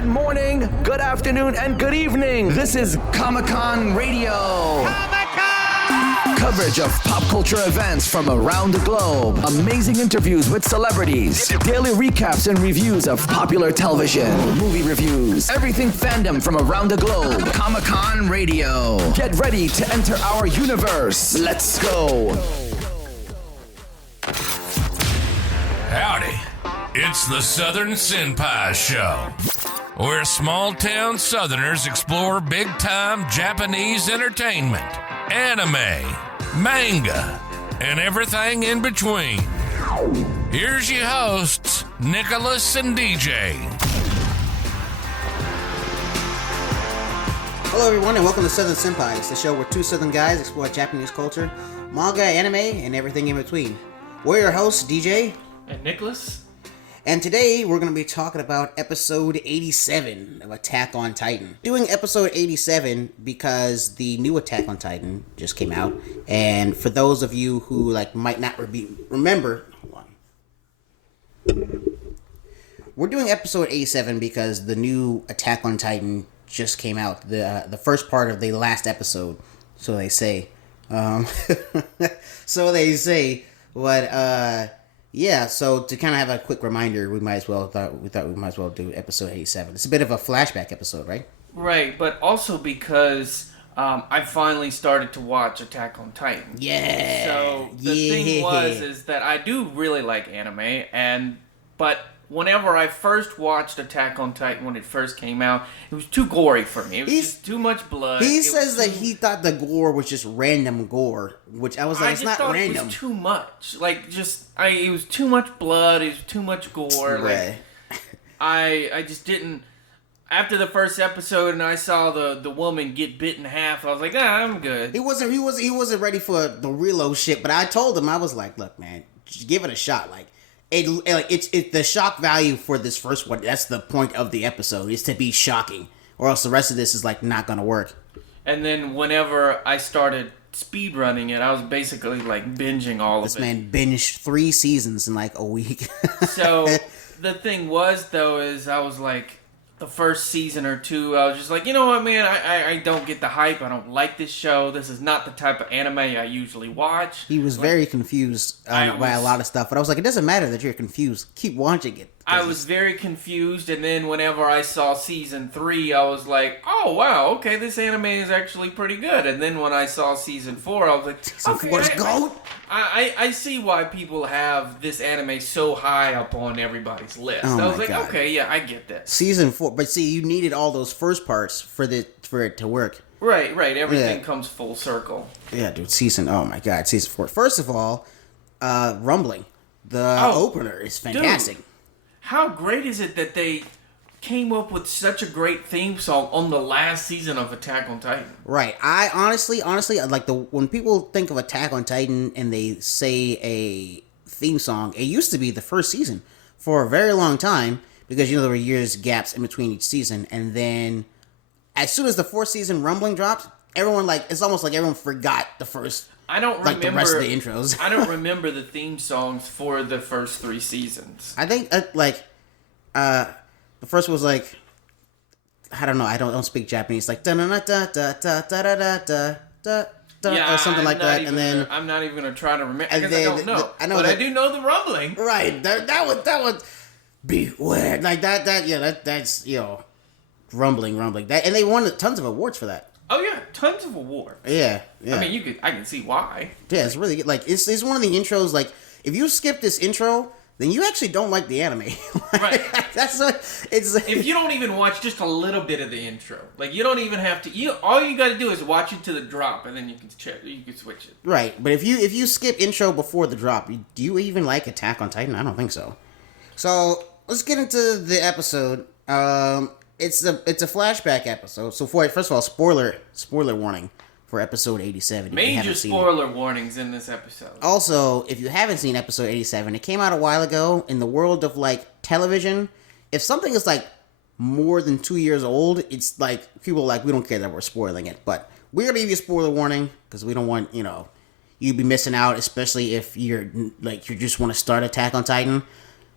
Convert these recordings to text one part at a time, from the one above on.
Good morning, good afternoon, and good evening. This is Comic-Con Radio. Comic-Con! Coverage of pop culture events from around the globe. Amazing interviews with celebrities. Daily recaps and reviews of popular television. Movie reviews. Everything fandom from around the globe. Comic-Con Radio. Get ready to enter our universe. Let's go. Howdy. It's the Southern Senpais Show, where small-town Southerners explore big-time Japanese entertainment, anime, manga, and everything in between. Here's your hosts, Nicholas and DJ. Hello everyone and welcome to Southern Senpais, the show where two Southern guys explore Japanese culture, manga, anime, and everything in between. We're your hosts, DJ and Nicholas. And today we're going to be talking about episode 87 of Attack on Titan. Doing episode 87 because the new Attack on Titan just came out. And for those of you who might not remember, hold on. We're doing episode 87 because the new Attack on Titan just came out. The first part of the last episode, so they say. So they say. But yeah, so to kind of have a quick reminder, we thought we might as well do episode 87. It's a bit of a flashback episode, right? Right, but also because I finally started to watch Attack on Titan. Yeah. So the thing is that I do really like anime, but whenever I first watched Attack on Titan when it first came out, it was too gory for me. It was just too much blood. He says that he thought the gore was just random gore, which I was like, it's not random. It was too much. It was too much blood. It was too much gore. Right. I just didn't. After the first episode, and I saw the woman get bit in half, I was like, I'm good. He wasn't ready for the reload shit. But I told him, I was like, look, man, just give it a shot. It's the shock value for this first one. That's the point of the episode, is to be shocking, or else the rest of this is not gonna work. And then whenever I started speed running it, I was basically binging all of it. This man binged 3 seasons in a week. So the thing was though is I was the first season or two, I was just like, you know what, man, I don't get the hype. I don't like this show. This is not the type of anime I usually watch. He was very confused by a lot of stuff, but I was like, it doesn't matter that you're confused. Keep watching it. I was very confused, and then whenever I saw season 3, I was like, oh, wow, okay, this anime is actually pretty good. And then when I saw season 4, I was like, season 4's gold? I see why people have this anime so high up on everybody's list. Oh I was God. Okay, yeah, I get that. Season 4, but see, you needed all those first parts for it to work. Right, everything comes full circle. Yeah, dude, season 4. First of all, Rumbling, the opener is fantastic. Dude, how great is it that they came up with such a great theme song on the last season of Attack on Titan? Right. I honestly, when people think of Attack on Titan and they say a theme song, it used to be the first season for a very long time because, there were years gaps in between each season. And then as soon as the 4th season Rumbling dropped, everyone, it's almost like everyone forgot the first... I don't remember the rest of the intros. I don't remember the theme songs for the first 3 seasons. I think the first was I don't know. I don't speak Japanese. Da da da da da da da da da or something like that. And then I'm not even gonna try to remember because then, I don't know. but I do know the Rumbling. Right. That would beware that's Rumbling. That, and they won tons of awards for that. Oh yeah, tons of awards. Yeah. I mean, I can see why. Yeah, it's really good. It's one of the intros. If you skip this intro, then you actually don't like the anime. Right. That's what it's. If you don't even watch just a little bit of the intro, you don't even have to. All you got to do is watch it to the drop, and then you can switch it. Right, but if you skip intro before the drop, do you even like Attack on Titan? I don't think so. So let's get into the episode. It's a flashback episode. So first of all, spoiler warning for episode 87. Major spoiler warnings in this episode. Also, if you haven't seen episode 87, it came out a while ago. In the world of television, if something is more than 2 years old, it's people we don't care that we're spoiling it. But we're gonna give you a spoiler warning because we don't want you'd be missing out, especially if you just want to start Attack on Titan.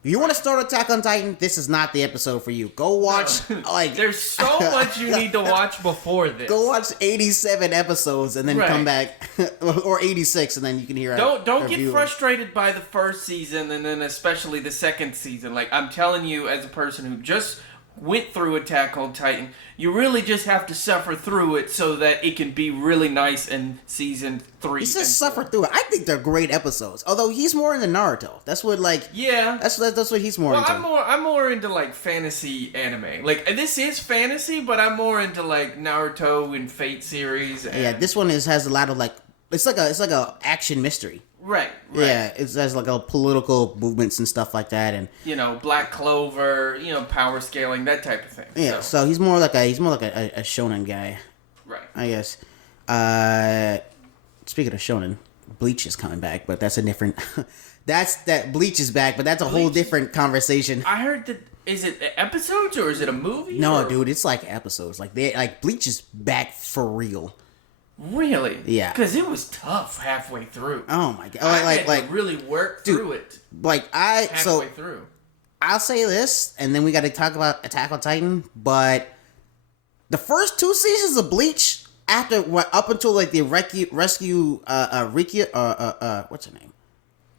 If you want to start Attack on Titan, this is not the episode for you. Go watch, There's so much you need to watch before this. Go watch 87 episodes and then come back, or 86, and then you can hear. Don't get frustrated by the first season, and then especially the second season. Like, I'm telling you, as a person who just went through Attack on Titan, you really just have to suffer through it so that it can be really nice in season 3. He says suffer through it. I think they're great episodes. Although he's more into Naruto. That's what that's what he's more into. I'm more into like fantasy anime. Like, this is fantasy, but I'm more into like Naruto and Fate series. And this one has a lot of like it's like a action mystery. Right. Yeah, it has like a political movements and stuff like that, and Black Clover, power scaling, that type of thing. Yeah, so he's more like a shonen guy, right? I guess. Speaking of shonen, Bleach is coming back, but that's a different. Bleach is back, but that's a whole different conversation. I heard that. Is it episodes or is it a movie? No, dude, it's like episodes. Like Bleach is back for real. Really? Yeah. Because it was tough halfway through. Oh my god! I had to really work through it. Halfway through. I'll say this, and then we got to talk about Attack on Titan. But the first 2 seasons of Bleach, up until like the rescue, Rikia, what's her name?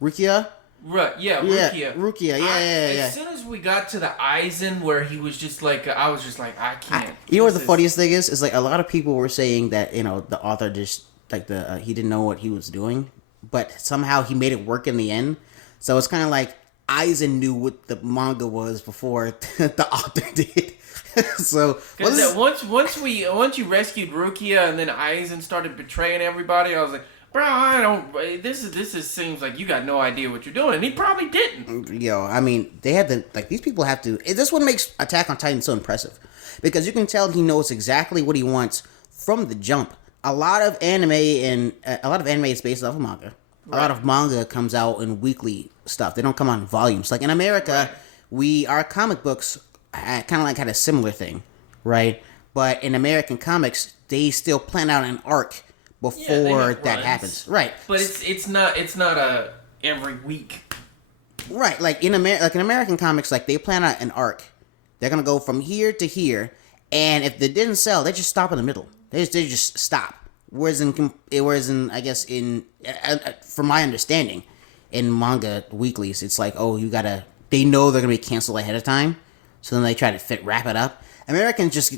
Rikia. Right, Rukia, yeah. As soon as we got to the Aizen, where he was just like, I was just like, I can't. You know what the funniest thing is? Is like a lot of people were saying that the author just like he didn't know what he was doing, but somehow he made it work in the end. So it's kind of like Aizen knew what the manga was before the author did. So once you rescued Rukia and then Aizen started betraying everybody, I was like, bro, this seems like you got no idea what you're doing. And he probably didn't. I mean, they had to, these people have to, this one makes Attack on Titan so impressive. Because you can tell he knows exactly what he wants from the jump. A lot of anime is based off of manga. Right. A lot of manga comes out in weekly stuff. They don't come out in volumes. Like in America, our comic books kind of like had a similar thing, right? But in American comics, they still plan out an arc before that happens, right? But it's not a every week, right? Like in American comics, like they plan out an arc. They're gonna go from here to here, and if they didn't sell, they just stop in the middle. They just stop. Whereas in I guess from my understanding, in manga weeklies, it's like they know they're gonna be canceled ahead of time, so then they try to wrap it up. Americans just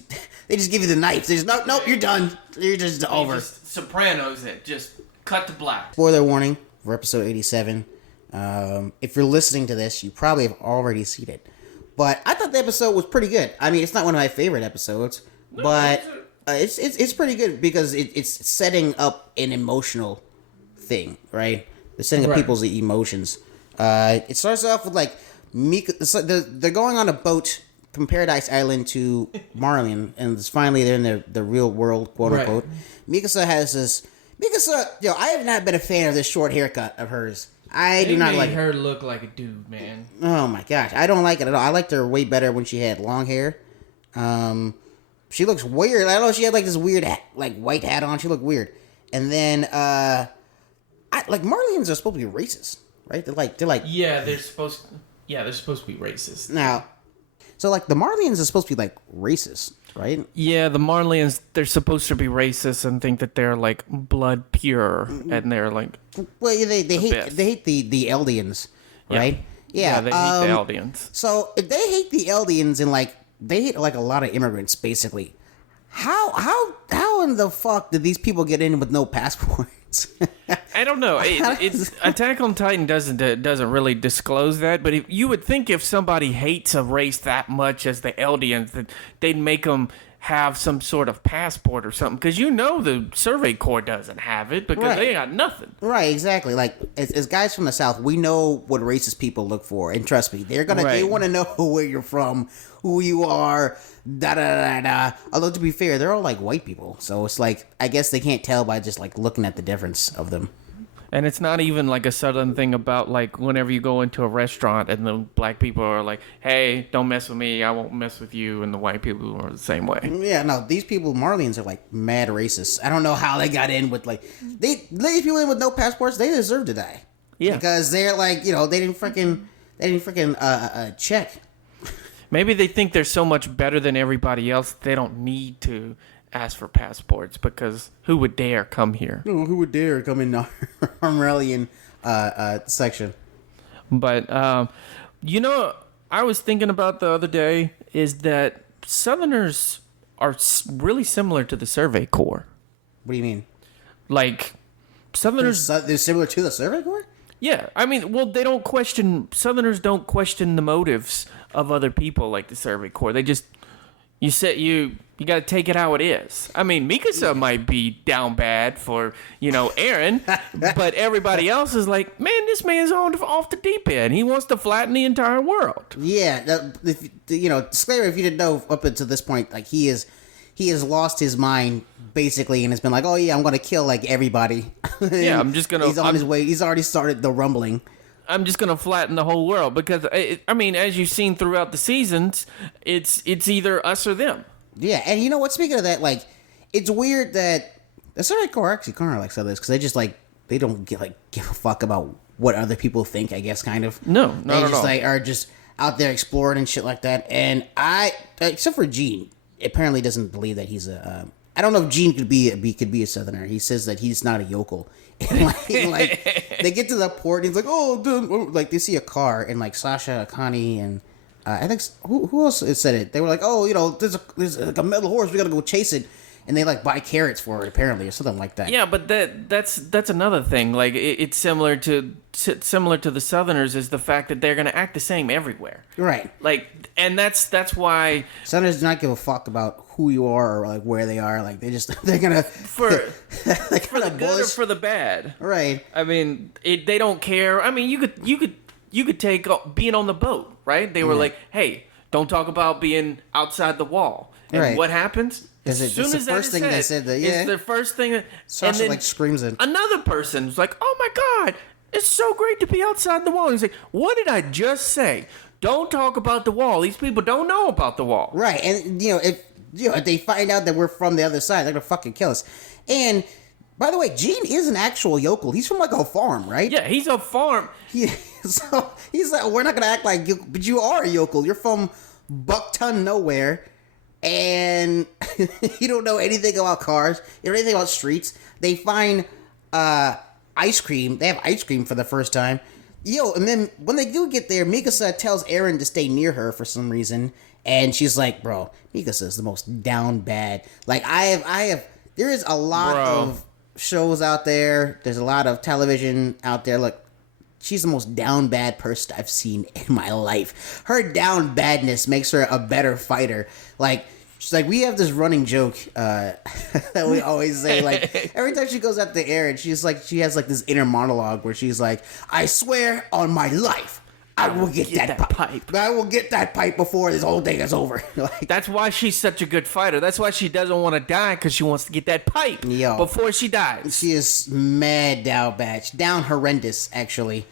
give you the knife. They just nope, you're done. You're just over. Just Sopranos it. Just cut to black. Spoiler warning for episode 87. If you're listening to this, you probably have already seen it. But I thought the episode was pretty good. I mean, it's not one of my favorite episodes, but it's pretty good because it's setting up an emotional thing, right? They're setting up people's emotions. It starts off with like Mika. They're going on a boat from Paradise Island to Marlin, and finally they're in the real world, quote unquote. Mikasa has this. I have not been a fan of this short haircut of hers. I do not like her look like a dude, man. Oh my gosh, I don't like it at all. I liked her way better when she had long hair. She looks weird. I don't know. She had like this weird white hat on. She looked weird. And then Marlians are supposed to be racist, right? They're like they're supposed to be racist now. So like the Marlians are supposed to be like racist, right? Yeah, the Marlians, they're supposed to be racist and think that they're like blood pure, and they're like they hate the Eldians, right? Yeah, they hate the Eldians. So if they hate the Eldians and they hate like a lot of immigrants, basically. How in the fuck did these people get in with no passports? I don't know. It's Attack on Titan doesn't really disclose that, but you would think if somebody hates a race that much as the Eldians, that they'd make them have some sort of passport or something, because the Survey Corps doesn't have it because they got nothing. Right, exactly. Like as guys from the South, we know what racist people look for, and trust me, they want to know where you're from, who you are, da da da da. Although to be fair, they're all like white people, so it's like I guess they can't tell by just like looking at the difference of them. And it's not even like a Southern thing about like whenever you go into a restaurant and the black people are like, hey, don't mess with me, I won't mess with you, and the white people are the same way. Yeah, no, these people, Marlians, are like mad racist. I don't know how they got in with these people in with no passports, they deserve to die. Yeah. Because they're like, they didn't freaking, They didn't freaking check. Maybe they think they're so much better than everybody else, they don't need to ask for passports, because who would dare come here? No, who would dare come in the Armelian section? But, I was thinking about the other day is that Southerners are really similar to the Survey Corps. What do you mean? Like, Southerners... They're similar to the Survey Corps? Yeah, I mean, well, they don't question... Southerners don't question the motives of other people like the Survey Corps. They just... You got to take it how it is. I mean, Mikasa might be down bad for, Aaron, but everybody else is like, man, this man's off the deep end. He wants to flatten the entire world. Yeah, disclaimer, if you didn't know up until this point, like, he has lost his mind, basically, and has been like, oh, yeah, I'm going to kill, like, everybody. Yeah, I'm just going to... He's on his way. He's already started the rumbling. I'm just going to flatten the whole world because, I mean, as you've seen throughout the seasons, it's either us or them. Yeah, and you know what? Speaking of that, like, it's weird that the Survey Corps actually kind of like Southerners because they just, like, they don't give a fuck about what other people think, I guess, kind of. No, not they at all. They just, like, are just out there exploring and shit like that. And except for Gene, apparently doesn't believe that he's a... I don't know if Gene could be a Southerner. He says that he's not a yokel. And like they get to the port, and he's like, "Oh, dude!" Like they see a car, and like Sasha, Connie, and I think who else said it? They were like, "Oh, there's like a metal horse. We gotta go chase it." And they like buy carrots for it, apparently, or something like that. Yeah, but that's another thing. Like it's similar to the Southerners is the fact that they're gonna act the same everywhere. Right. Like, and that's why Southerners do not give a fuck about who you are or like where they are. Like they're gonna for the good or for the bad. Right. I mean, they don't care. I mean, you could take being on the boat, right? They were like, hey, don't talk about being outside the wall. And right. What happens? As soon as the first thing they said that, yeah, it's the first thing. Sasha and then like screams it. Another person's like, "Oh my god, it's so great to be outside the wall." He's like, "What did I just say? Don't talk about the wall. These people don't know about the wall." Right, and if they find out that we're from the other side, they're gonna fucking kill us. And by the way, Gene is an actual yokel. He's from like a farm, right? Yeah, he's a farm. So he's like, we're not gonna act like you, but you are a yokel. You're from Buckton nowhere. And you don't know anything about cars. You don't know anything about streets. They find ice cream. They have ice cream for the first time. And then when they do get there, Mikasa tells Eren to stay near her for some reason. And she's like, bro, Mikasa is the most down bad. Like, there is a lot of shows out there. There's a lot of television out there. Look, she's the most down bad person I've seen in my life. Her down badness makes her a better fighter. Like, she's like, we have this running joke that we always say. Like, every time she goes out to Eren, she has like this inner monologue where she's like, I swear on my life, I will get that pipe. I will get that pipe before this whole thing is over. Like, that's why she's such a good fighter. That's why she doesn't want to die, because she wants to get that pipe before she dies. She is mad down bad. She's down horrendous, actually.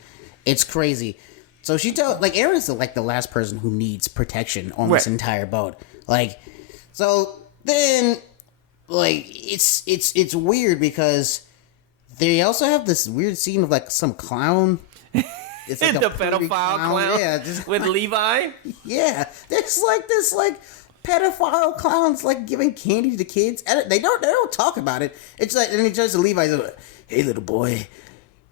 It's crazy. So she tells, like, Eren's like the last person who needs protection on this entire boat. Like, so then, like, it's weird because they also have this weird scene of like some clown. It's like the pedophile clown, yeah, with Levi. Yeah, there's like this like pedophile clowns like giving candy to kids. And they don't talk about it. It's like, and he turns to Levi. He's like, hey, little boy,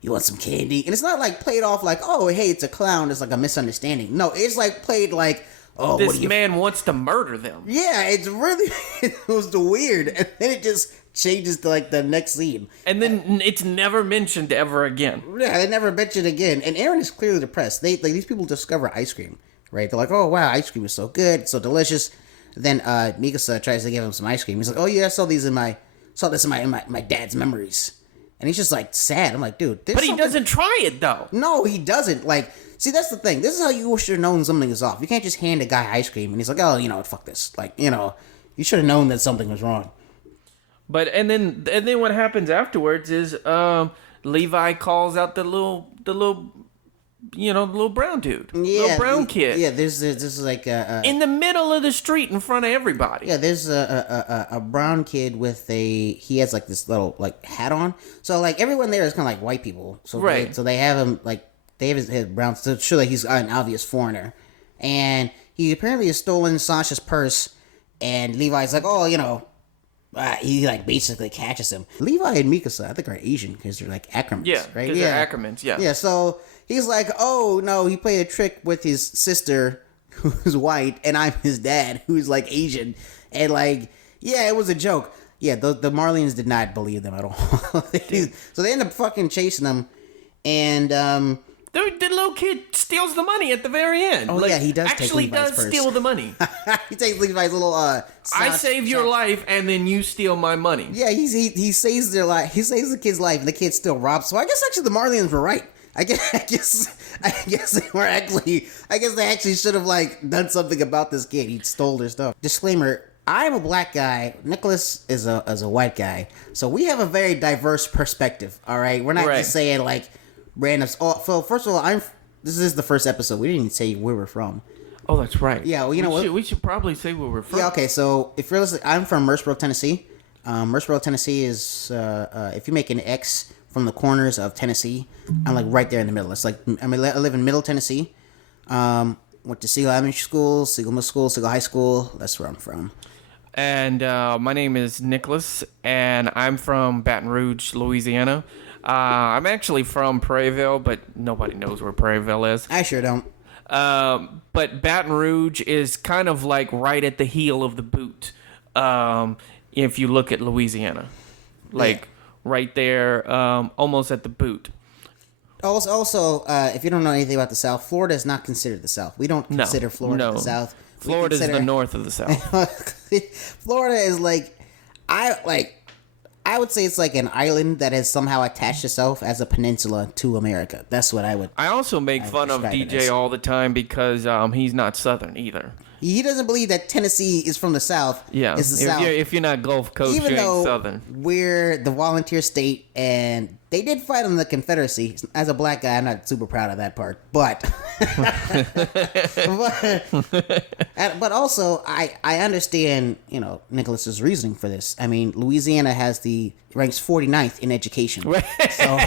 you want some candy? And it's not like played off like, oh, hey, it's a clown. It's like a misunderstanding. No, it's like played like, oh, this man wants to murder them. Yeah, it's really, it was weird. And then it just changes to like the next scene. And then it's never mentioned ever again. Yeah, they never mentioned again. And Eren is clearly depressed. These people discover ice cream, right? They're like, oh, wow, ice cream is so good, it's so delicious. Then Mikasa tries to give him some ice cream. He's like, oh, yeah, I saw this in my dad's memories. And he's just like sad. I'm like, dude, but he doesn't try it though. No, he doesn't. Like, see, that's the thing. This is how you should have known something is off. You can't just hand a guy ice cream and he's like, oh, fuck this. Like, you should have known that something was wrong. But and then what happens afterwards is Levi calls out the little brown dude, little brown kid. Yeah, this is like in the middle of the street in front of everybody. Yeah, there's a brown kid with he has like this little like hat on. So like everyone there is kind of like white people. So right. So they have him like David Brown to show that he's an obvious foreigner, and he apparently has stolen Sasha's purse. And Levi's like, oh, he like basically catches him. Levi and Mikasa, I think, are Asian because they're like Ackermans, right? Yeah, they're Ackermans. Yeah. Yeah. So he's like, oh no, he played a trick with his sister, who's white, and I'm his dad, who's like Asian, and like, yeah, it was a joke. Yeah, the Marlians did not believe them at all. So they end up fucking chasing them, and the little kid steals the money at the very end. Oh, yeah, he does actually take Levi's does purse. steal the money. He takes Levi's little I save your life, and then you steal my money. Yeah, he saves their life. He saves the kid's life, and the kid still robs. So I guess actually the Marlians were right. I guess they were actually. I guess they actually should have like done something about this kid. He stole their stuff. Disclaimer: I'm a black guy. Nicholas is a white guy. So we have a very diverse perspective. All right, we're not just saying like random. Oh, so first of all, this is the first episode. We didn't even say where we're from. Oh, that's right. Yeah, well, we should probably say where we're from. Yeah, okay. So if you're listening, I'm from Mercersburg, Tennessee. Mercersburg, Tennessee is if you make an X from the corners of Tennessee, I'm like right there in the middle. It's like I live in Middle Tennessee. Went to Siegel Elementary School, Siegel Middle School, Siegel High School. That's where I'm from. And my name is Nicholas, and I'm from Baton Rouge, Louisiana. I'm actually from Prairieville, but nobody knows where Prairieville is. I sure don't. But Baton Rouge is kind of like right at the heel of the boot. If you look at Louisiana, like right there, almost at the boot. Also, if you don't know anything about the South, Florida is not considered the South. We don't consider Florida the South. Florida is the north of the South. Florida is I would say it's like an island that has somehow attached itself as a peninsula to America. That's what I would. I also make fun of DJ all the time because he's not Southern either. He doesn't believe that Tennessee is from the South. Yeah, it's the South. If you're not Gulf Coast, even you ain't though Southern. We're the volunteer state, and they did fight on the Confederacy. As a black guy, I'm not super proud of that part, but but also I understand Nicholas's reasoning for this. I mean, Louisiana ranks 49th in education, so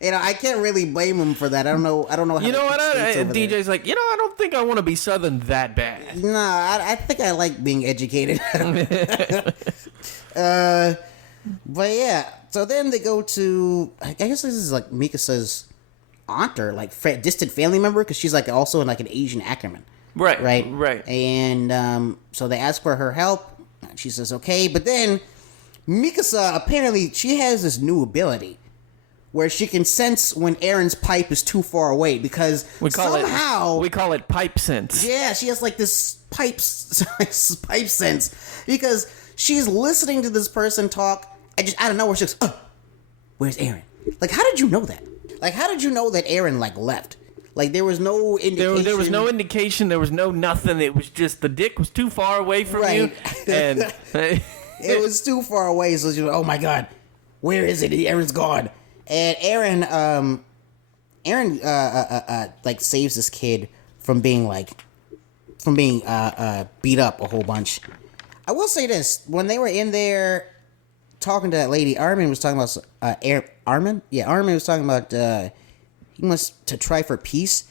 I can't really blame him for that. I don't know. How you know what? DJ's like, I don't think I want to be Southern that bad. No, I think I like being educated. But yeah, so then they go to, I guess this is like Mikasa's aunt or like distant family member, because she's like also like an Asian Ackerman. Right. And so they ask for her help. She says okay, but then Mikasa, apparently she has this new ability where she can sense when Aaron's pipe is too far away, because we call it pipe sense. Yeah, she has like this pipe sense, because she's listening to this person talk, and just out of nowhere she goes, "Oh, where's Aaron?" Like, how did you know that? Like, how did you know that Aaron like left? Like, there was no indication. There was no indication. There was no nothing. It was just the dick was too far away from you, and it was too far away. So she was, "Oh my god, where is it? Aaron's gone." And Aaron like saves this kid from being beat up a whole bunch. I will say this: when they were in there talking to that lady, Armin was talking about Armin. Yeah, Armin was talking about he wants to try for peace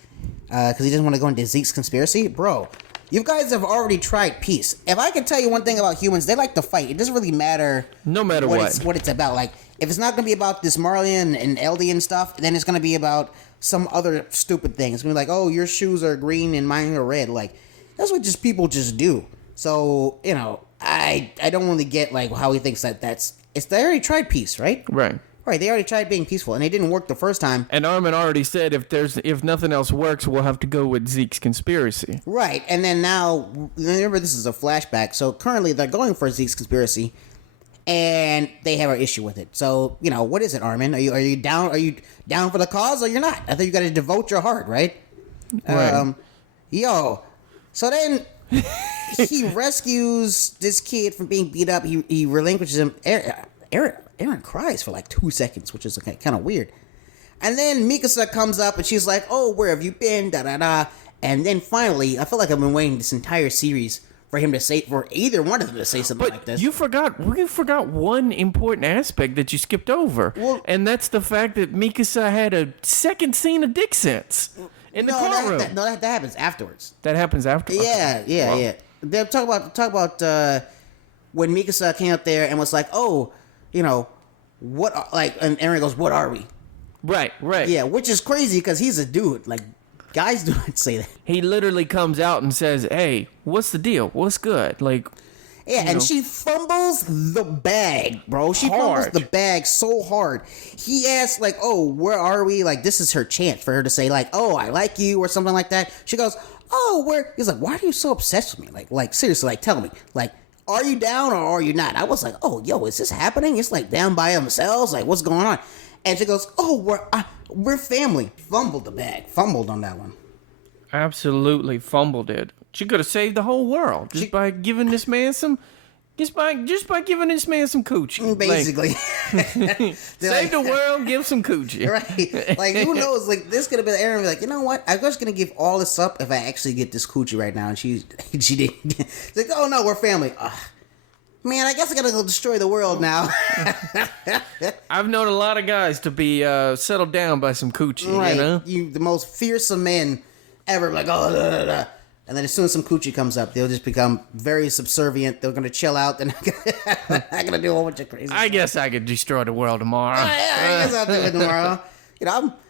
because he doesn't want to go into Zeke's conspiracy. Bro, you guys have already tried peace. If I can tell you one thing about humans, they like to fight. It doesn't really matter. No matter what it's about. Like, if it's not going to be about this Marlian and Eldian stuff, then it's going to be about some other stupid thing. It's going to be like, oh, your shoes are green and mine are red. Like, that's what just people just do. So, I don't really get, like, how he thinks they already tried peace, right? Right. Right, they already tried being peaceful, and it didn't work the first time. And Armin already said if nothing else works, we'll have to go with Zeke's conspiracy. Right, and then now, remember this is a flashback, so currently they're going for Zeke's conspiracy, and they have an issue with it. So, what is it, Armin? Are you down for the cause, or you're not? I think you got to devote your heart, right? Right. So then he rescues this kid from being beat up. He relinquishes him. Aaron cries for like 2 seconds, which is kind of weird. And then Mikasa comes up and she's like, "Oh, where have you been? Da da da." And then finally, I feel like I've been waiting this entire series for either one of them to say something like this. You forgot one important aspect that you skipped over, and that's the fact that Mikasa had a second scene of dick sense in the courtroom. That happens afterwards. That happens afterwards. Yeah. They talk about when Mikasa came up there and was like, "Oh, what?" And Eren goes, "What are we?" Right. Yeah, which is crazy because he's a dude. Like, guys don't say that. He literally comes out and says, "Hey, what's the deal? What's good?" Like, and she fumbles the bag, bro. She fumbles the bag so hard. He asks, like, "Oh, where are we?" Like, this is her chance for her to say, like, "Oh, I like you," or something like that. She goes, "Oh, where?" He's like, "Why are you so obsessed with me? Like seriously, like, tell me, like, are you down or are you not?" I was like, "Oh, yo, is this happening?" It's like down by themselves. Like, what's going on? And she goes, "Oh, we're family." Fumbled the bag. Fumbled on that one. Absolutely fumbled it. She could have saved the whole world by giving this man some. Just by giving this man some coochie. Basically. Save the world, give some coochie. Right. Like, who knows? Like, this could have been Eren. Like, you know what? I'm just going to give all this up if I actually get this coochie right now. And she didn't. It's like, "Oh, no, we're family." Ugh. Man, I guess I got to go destroy the world now. I've known a lot of guys to be settled down by some coochie, right. you know? The most fearsome men ever. Like, oh, da, da, da. And then as soon as some coochie comes up, they'll just become very subservient. They're going to chill out. They're not going to do a whole bunch of crazy stuff. I guess I could destroy the world tomorrow. I guess I'll do it tomorrow.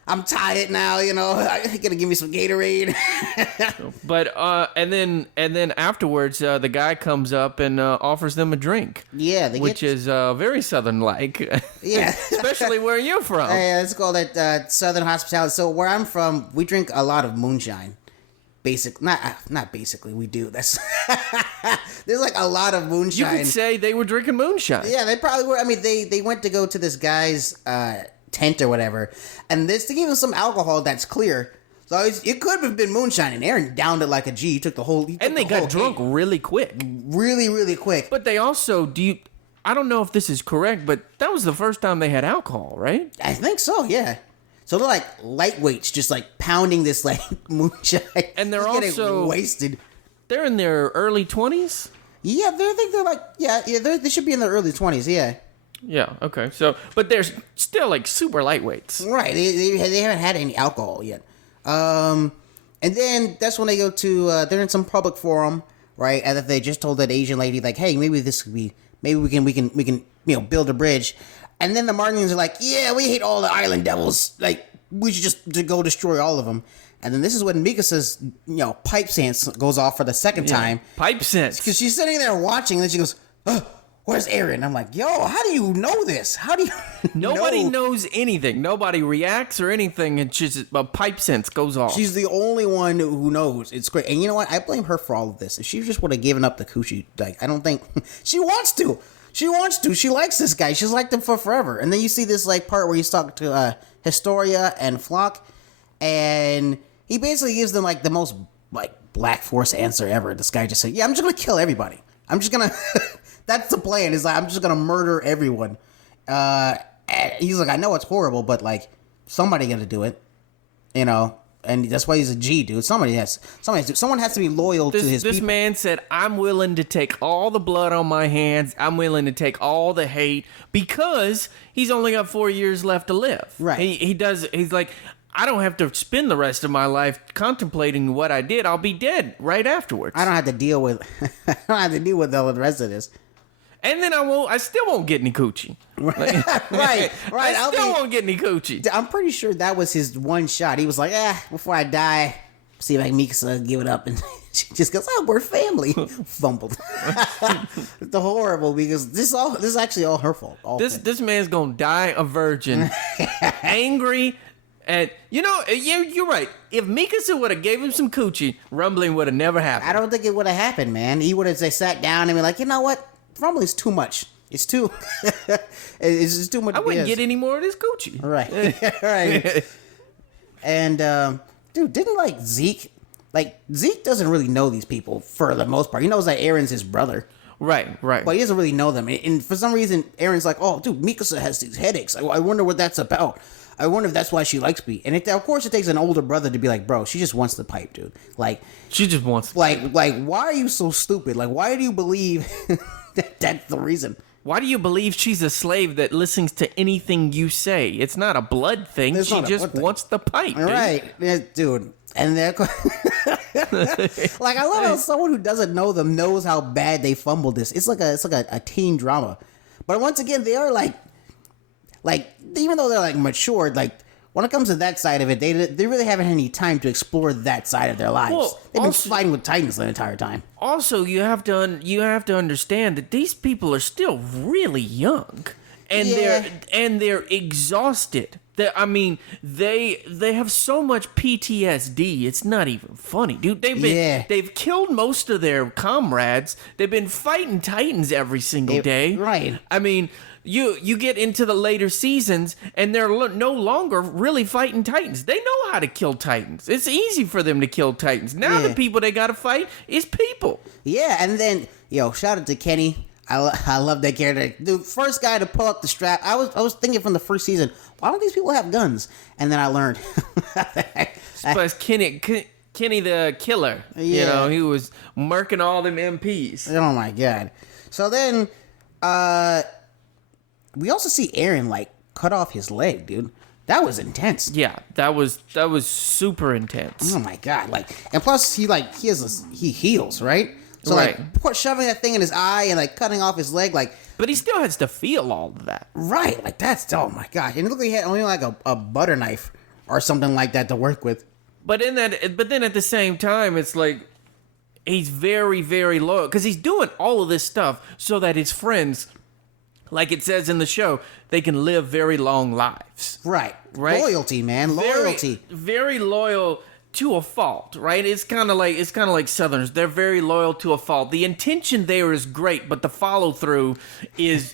I'm tired now, I'm going to give me some Gatorade. But, and then afterwards, the guy comes up and offers them a drink. Yeah. Which is very Southern-like. Yeah. Especially where you're from. Yeah, it's called Southern hospitality. So where I'm from, we drink a lot of moonshine. Not basically, we do. That's there's like a lot of moonshine. You could say they were drinking moonshine. Yeah, they probably were. I mean, they went to go to this guy's tent or whatever, and they gave him some alcohol that's clear. So it could have been moonshine, and Eren downed it like a G. He took the whole. And they got drunk really quick. Really, really quick. But they also I don't know if this is correct, but that was the first time they had alcohol, right? I think so. Yeah. So they're like lightweights, just like pounding this like moonshine, and they're also getting wasted. They're in their early 20s. Yeah, I think they're like they should be in their early 20s. Yeah. Yeah. Okay. So, but they're still like super lightweights. Right. They haven't had any alcohol yet. And then that's when they go to they're in some public forum, right? And they just told that Asian lady like, "Hey, maybe we can build a bridge." And then the Martians are like, "Yeah, we hate all the island devils. Like, we should just go destroy all of them." And then this is when Mikasa's, pipe sense goes off for the second time. Pipe sense. Because she's sitting there watching, and then she goes, "Where's Eren?" I'm like, "Yo, how do you know this? How do you Nobody knows anything. Nobody reacts or anything. It's just a pipe sense goes off. She's the only one who knows. It's great. And you know what? I blame her for all of this. If she just would have given up the coochie, like, I don't think... She wants to. She wants to. She likes this guy. She's liked him for forever. And then you see this like part where he's talking to Historia and Flock, and he basically gives them like the most like Black Force answer ever. This guy just said, "Yeah, I'm just gonna kill everybody. I'm just gonna." That's the plan. Is like I'm just gonna murder everyone. And he's like, "I know it's horrible, but like somebody got to do it, And that's why he's a G, dude. Someone has to be loyal to his people. This man said, "I'm willing to take all the blood on my hands. I'm willing to take all the hate because he's only got 4 years left to live." Right. He's like, "I don't have to spend the rest of my life contemplating what I did. I'll be dead right afterwards. I don't have to deal with all the rest of this." And then I still won't get any coochie. Right. I still won't get any coochie. I'm pretty sure that was his one shot. He was like, before I die, see if I can Mikasa give it up. And she just goes, "Oh, we're family." Fumbled. It's horrible because this is actually all her fault. This man's gonna die a virgin, angry. And, you're right. If Mikasa would have gave him some coochie, rumbling would have never happened. I don't think it would have happened, man. He would have sat down and been like, "You know what? Rumbling's too much. It's too... it's just too much." I wouldn't get any more of this coochie. Right. Right. And, dude, didn't, Zeke... Zeke doesn't really know these people for the most part. He knows that Eren's his brother. Right. But he doesn't really know them. And for some reason, Eren's like, "Oh, dude, Mikasa has these headaches. I wonder what that's about." I wonder if that's why she likes me. And of course, it takes an older brother to be like, bro, she just wants the pipe, dude. Like, she just wants the pipe. Like, why are you so stupid? Like, why do you believe that's the reason? Why do you believe she's a slave that listens to anything you say? It's not a blood thing. She just wants the pipe, dude. Right, yeah, dude. And they're like, I love how someone who doesn't know them knows how bad they fumbled this. It's like a teen drama. But once again, they are like even though they're like matured, like when it comes to that side of it, they really haven't had any time to explore that side of their lives. Well, they've been fighting with Titans the entire time. Also, you have to understand that these people are still really young, and they're exhausted. They have so much PTSD. It's not even funny, dude. They've killed most of their comrades. They've been fighting Titans every single day. Right. I mean, you get into the later seasons, and they're no longer really fighting Titans. They know how to kill Titans. It's easy for them to kill Titans. Now the people they got to fight is people. Yeah, and then shout out to Kenny. I love that character. The first guy to pull up the strap. I was thinking from the first season, why don't these people have guns? And then I learned. Plus Kenny the killer. Yeah. He was murking all them MPs. Oh my god. So then, we also see Aaron like cut off his leg, dude. That was intense. Yeah, that was super intense. Oh my god! Like, and plus he heals, right? So right. like shoving that thing in his eye and like cutting off his leg, like. But he still has to feel all of that. Right, like that's oh my god! And it looked like he had only like a butter knife or something like that to work with. But then at the same time, it's like he's very, very loyal because he's doing all of this stuff so that his friends, like it says in the show, they can live very long lives. Right. Loyalty, man. Loyalty. Very loyal to a fault, right? It's kind of like Southerners. They're very loyal to a fault. The intention there is great, but the follow through is.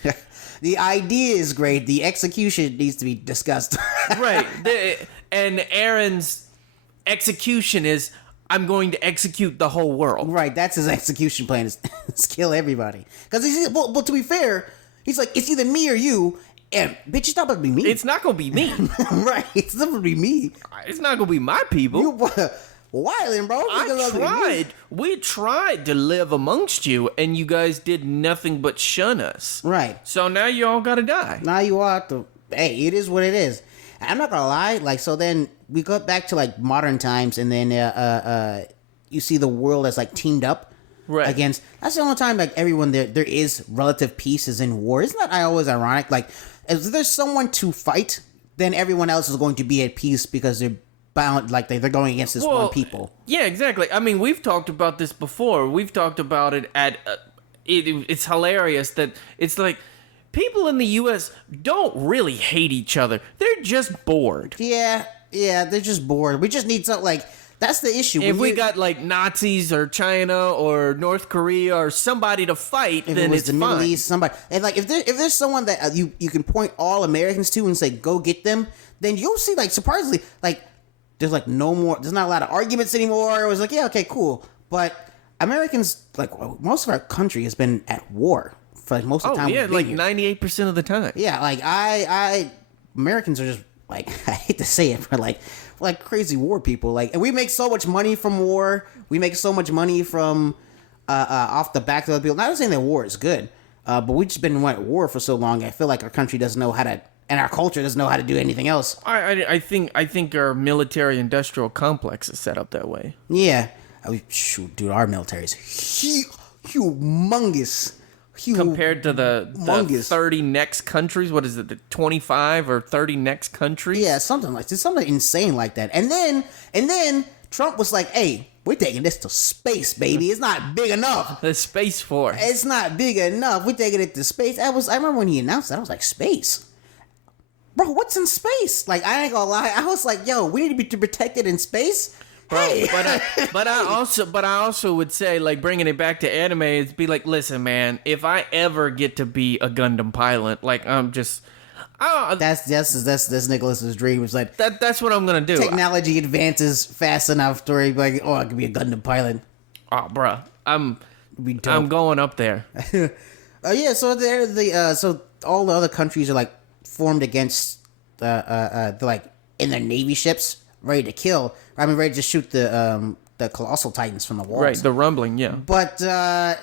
The idea is great. The execution needs to be discussed. Right. And Aaron's execution is, I'm going to execute the whole world. Right. That's his execution plan is kill everybody. Because well, to be fair, he's like, it's either me or you. And bitch, it's not going to be me. It's not going to be me. Right. It's not going to be me. It's not going to be my people. You wildin', bro. We tried to live amongst you, and you guys did nothing but shun us. Right. So now you all got to die. Now you all have to. Hey, it is what it is. I'm not going to lie. Like, so then we go back to like modern times, and then you see the world as like teamed up. Right. Against. That's the only time like everyone there is relative peace is in war. Isn't that always ironic? Like, if there's someone to fight, then everyone else is going to be at peace because they're bound, like they're going against this one people. Yeah, exactly. I mean, we've talked about this before. We've talked about it at. It's hilarious that it's like people in the U.S. don't really hate each other. They're just bored. Yeah, they're just bored. We just need something like. That's the issue. If we got like Nazis or China or North Korea or somebody to fight, then it's fine. Middle East, somebody, and like if there's someone that you can point all Americans to and say go get them, then you'll see like surprisingly like there's like there's not a lot of arguments anymore. It was like yeah, okay, cool, but Americans like most of our country has been at war for like most of the time. Oh yeah, like 98% of the time. Yeah, like Americans are just like I hate to say it, but like crazy war people, like, and we make so much money from war. We make so much money from off the back of other people. Not saying that war is good, but we've just been at war for so long. I feel like our country doesn't know how to, and our culture doesn't know how to do anything else. I think our military industrial complex is set up that way. Yeah, shoot, dude, our military is humongous. Compared to the 30 next countries, what is it, the 25 or 30 next countries? Yeah, something insane like that. And then Trump was like, hey, we're taking this to space, baby. It's not big enough. The Space Force. It's not big enough. We're taking it to space. I remember when he announced that, I was like, space? Bro, what's in space? Like, I ain't gonna lie. I was like, yo, we need to be protected in space? Bro, hey. but I also would say, like, bringing it back to anime, it'd be like, listen, man, if I ever get to be a Gundam pilot, like, I'm just, that's Nicholas's dream. It's like that's what I'm gonna do. Technology advances fast enough to where he'd be like, oh, I could be a Gundam pilot. Oh, bro, I'm going up there. Yeah. So so all the other countries are like formed against they're like in their Navy ships, ready to kill. Ready to shoot the colossal titans from the walls. Right, the rumbling, yeah. But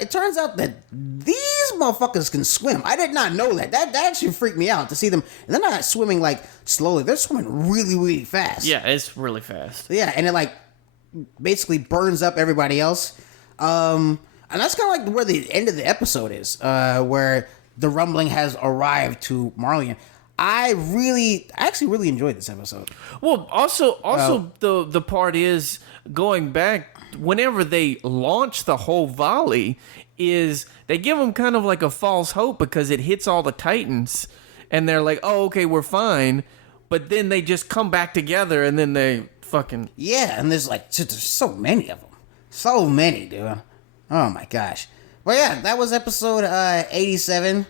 it turns out that these motherfuckers can swim. I did not know that. That actually freaked me out to see them. And they're not swimming like slowly. They're swimming really, really fast. Yeah, it's really fast. Yeah, and it like basically burns up everybody else. And that's kind of like where the end of the episode is, where the rumbling has arrived to Marlian. I actually really enjoyed this episode. Well, also the part is going back whenever they launch the whole volley is they give them kind of like a false hope because it hits all the Titans and they're like, oh, okay, we're fine. But then they just come back together and then they fucking... Yeah, and there's so many of them. So many, dude. Oh my gosh. Well, yeah, that was episode 87.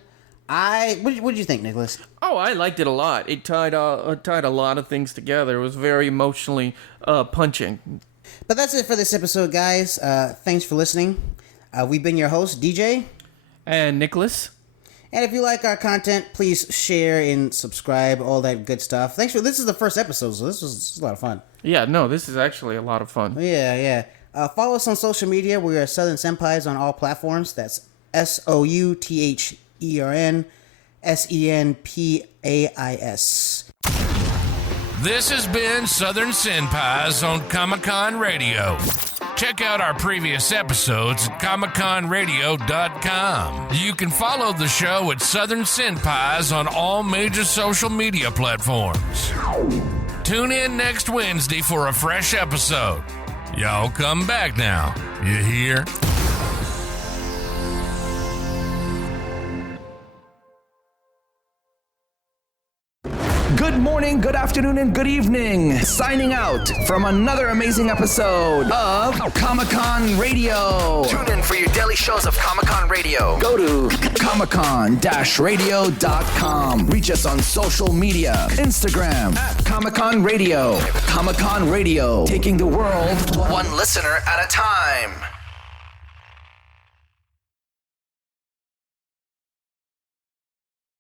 What did you think, Nicholas? Oh, I liked it a lot. It tied a lot of things together. It was very emotionally punching. But that's it for this episode, guys. Thanks for listening. We've been your hosts, DJ. And Nicholas. And if you like our content, please share and subscribe, all that good stuff. This is the first episode, so this was a lot of fun. Yeah, no, this is actually a lot of fun. Yeah. Follow us on social media. We are Southern Senpais on all platforms. That's SOUTHERN SENPAIS. This has been Southern Senpais on Comic-Con Radio. Check out our previous episodes at ComicConRadio.com. You can follow the show at Southern Senpais on all major social media platforms. Tune in next Wednesday for a fresh episode. Y'all come back now. You hear? Good morning, good afternoon, and good evening. Signing out from another amazing episode of Comic-Con Radio. Tune in for your daily shows of Comic-Con Radio. Go to comiccon-radio.com. Reach us on social media. Instagram at Comic-Con Radio. Comic-Con Radio. Taking the world one listener at a time.